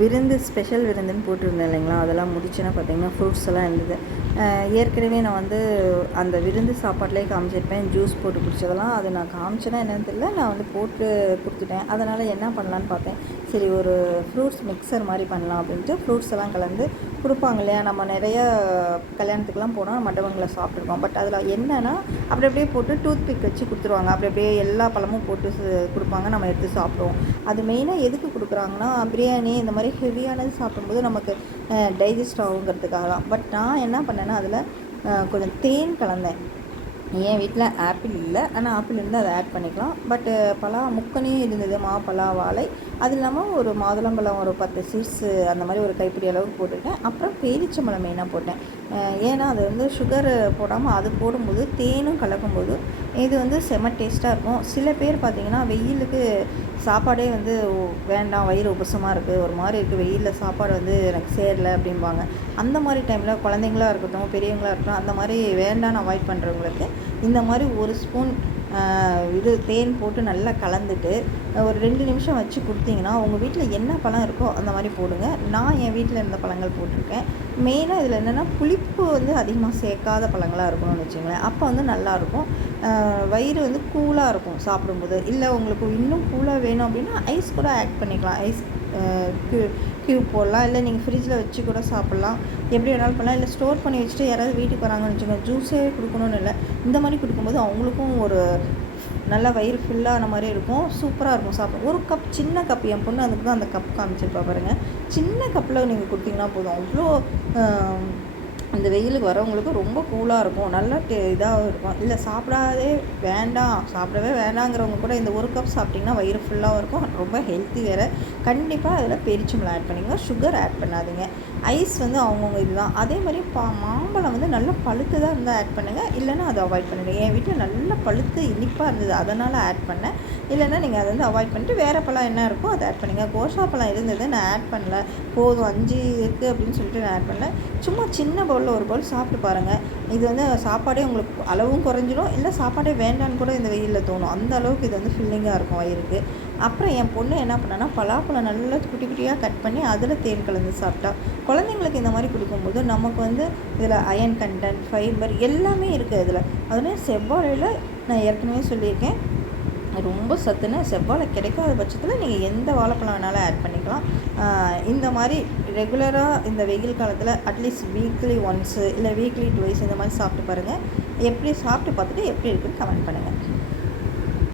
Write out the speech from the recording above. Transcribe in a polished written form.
விருந்து ஸ்பெஷல் விருந்துன்னு போட்டிருந்தேன் இல்லைங்களா, அதெல்லாம் முடிச்சுன்னா பார்த்தீங்கன்னா ஃப்ரூட்ஸ் எல்லாம் இருந்தது. ஏற்கனவே நான் வந்து அந்த விருந்து சாப்பாட்டிலே காமிச்சிருப்பேன், ஜூஸ் போட்டு குடித்ததெல்லாம். அது நான் காமிச்சேன்னா என்னென்னு தெரியல, நான் வந்து போட்டு கொடுத்துட்டேன். அதனால் என்ன பண்ணலான்னு பார்த்தேன், சரி ஒரு ஃப்ரூட்ஸ் மிக்சர் மாதிரி பண்ணலாம் அப்படின்ட்டு ஃப்ரூட்ஸ் எல்லாம் கலந்து கொடுப்பாங்க இல்லையா. நம்ம நிறைய கல்யாணத்துக்கெலாம் போனால் மண்டபங்களை சாப்பிட்ருக்கோம். பட் அதில் என்னென்னா அப்படி அப்படியே போட்டு டூத் பிக் வச்சு கொடுத்துருவாங்க. அப்படி அப்படியே எல்லா பழமும் போட்டு கொடுப்பாங்க, நம்ம எடுத்து சாப்பிடுவோம். அது மெயினாக எதுக்கு கொடுக்குறாங்கன்னா, பிரியாணி இந்த மாதிரி ஹெவியானது சாப்பிடும்போது நமக்கு டைஜஸ்ட் ஆகுங்கிறதுக்காக தான். பட் நான் என்ன பண்ணேன்னா அதில் கொஞ்சம் தேன் கலந்தேன். என் வீட்டில் ஆப்பிள் இல்லை, ஆனால் ஆப்பிள் இருந்தால் அதை ஆட் பண்ணிக்கலாம். பட்டு பலா முக்கனையும் இருந்தது, மாப்பழா வாழை, அது இல்லாமல் ஒரு மாதுளம்பழம் ஒரு 10 சீட்ஸு அந்த மாதிரி ஒரு கைப்பிடி அளவுக்கு போட்டுட்டேன். அப்புறம் பேரிச்சம்பழம் மெயினாக போட்டேன். ஏன்னா அது வந்து சுகர் போடாமல் அது போடும்போது தேனும் கலக்கும்போது இது வந்து செம டேஸ்ட்டாக இருக்கும். சில பேர் பார்த்திங்கன்னா வெயிலுக்கு சாப்பாடே வந்து வேண்டாம், வயிறு உபசமாக இருக்குது, ஒரு மாதிரி இருக்குது, வெயிலில் சாப்பாடு வந்து எனக்கு சேரலை அப்படிம்பாங்க. அந்த மாதிரி டைமில் குழந்தைங்களாக இருக்கட்டும் பெரியவங்களாக இருக்கட்டும், அந்த மாதிரி வேண்டான்னு அவாய்ட் பண்ணுறவங்களுக்கு இந்த மாதிரி ஒரு ஸ்பூன் இது தேன் போட்டு நல்லா கலந்துட்டு ஒரு 2 நிமிஷம் வச்சு கொடுத்தீங்கன்னா, உங்கள் வீட்டில் என்ன பழம் இருக்கோ அந்த மாதிரி போடுங்க. நான் என் வீட்டில் இருந்த பழங்கள் போட்டிருக்கேன். மெயினாக இதில் என்னென்னா புளிப்பு வந்து அதிகமாக சேர்க்காத பழங்களாக இருக்கணும்னு வச்சுங்களேன். அப்போ வந்து நல்லாயிருக்கும், வயிறு வந்து கூலாக இருக்கும் சாப்பிடும்போது. இல்லை உங்களுக்கு இன்னும் கூலாக வேணும் அப்படின்னா ஐஸ் கூட ஆட் பண்ணிக்கலாம். ஐஸ் க்யூப் போடலாம், இல்லை நீங்கள் ஃப்ரிட்ஜில் வச்சு கூட சாப்பிட்லாம், எப்படி வேணாலும் பண்ணலாம். இல்லை ஸ்டோர் பண்ணி வச்சுட்டு யாராவது வீட்டுக்கு வராங்கன்னு வச்சுக்கோங்க, ஜூஸே கொடுக்கணும்னு இல்லை, இந்த மாதிரி கொடுக்கும்போது அவங்களுக்கும் ஒரு நல்லா வயிறு ஃபுல்லான மாதிரி இருக்கும், சூப்பராக இருக்கும் சாப்பிட. ஒரு கப், சின்ன கப், என் பொண்ணு அதுக்கு தான் அந்த கப் காமிச்சிருப்பா பாருங்கள். சின்ன கப்பில் நீங்கள் கொடுத்தீங்கன்னா போதும், அவ்வளோ அந்த வெயிலுக்கு வரவங்களுக்கு ரொம்ப கூலாக இருக்கும், நல்லா இதாக இருக்கும். இல்லை சாப்பிடவே வேண்டாங்கிறவங்க கூட இந்த ஒரு கப் சாப்பிட்டிங்கன்னா வயிறு ஃபுல்லாகவும் இருக்கும், ரொம்ப ஹெல்த்தி வேறு. கண்டிப்பாக அதில் பேரிச்சம்பழம் ஆட் பண்ணிங்க, சுகர் ஆட் பண்ணாதீங்க. ஐஸ் வந்து அவங்கவுங்க இதுதான். அதே மாதிரி மாம்பழம் வந்து நல்லா பழுத்து தான் இருந்தால் ஆட் பண்ணுங்கள், இல்லைன்னா அதை அவாய்ட் பண்ணிவிடுங்க. என் வீட்டில் நல்லா பழுத்து இனிப்பாக இருந்தது, அதனால் ஆட் பண்ணேன். இல்லைன்னா நீங்கள் அதை வந்து அவாய்ட் பண்ணிவிட்டு வேறு பழம் என்ன இருக்கோ அதை ஆட் பண்ணிங்க. கோஷா பழம் இருந்தது, நான் ஆட் பண்ணல, போதும் 5 இருக்குது அப்படின்னு சொல்லிட்டு நான் ஆட் பண்ணல. சும்மா சின்ன பவுலில் ஒரு பவுல் சாப்பிட்டு பாருங்கள். இது வந்து சாப்பாடே உங்களுக்கு அளவும் குறைஞ்சிடும், இல்லை சாப்பாடே வேண்டான்னு கூட இந்த வெயிலில் தோணும், அந்த அளவுக்கு இது வந்து ஃபில்லிங்காக இருக்கும் வயிறுக்கு. அப்புறம் என் பொண்ணு என்ன பண்ணான்னா, பலாப்பழம் நல்லா குட்டி குட்டியாக கட் பண்ணி அதில் தேன் கலந்து சாப்பிட்டா. குழந்தைங்களுக்கு இந்த மாதிரி கொடுக்கும்போது நமக்கு வந்து இதில் அயன் கண்டென்ட், ஃபைபர் எல்லாமே இருக்குது இதில். அதுலேயும் செவ்வாழையில் நான் ஏற்கனவே சொல்லியிருக்கேன், ரொம்ப சத்துன்னு. செவ்வாழை கிடைக்காத பட்சத்தில் நீங்கள் எந்த வாழைப்பழம் வேணாலும் ஆட் பண்ணிக்கலாம். இந்த மாதிரி ரெகுலராக இந்த வெயில் காலத்தில் அட்லீஸ்ட் வீக்லி ஒன்ஸு இல்லை வீக்லி 2 இந்த மாதிரி சாப்பிட்டு பாருங்கள். எப்படி சாப்பிட்டு பார்த்துட்டு எப்படி இருக்குன்னு கமெண்ட் பண்ணுங்கள்.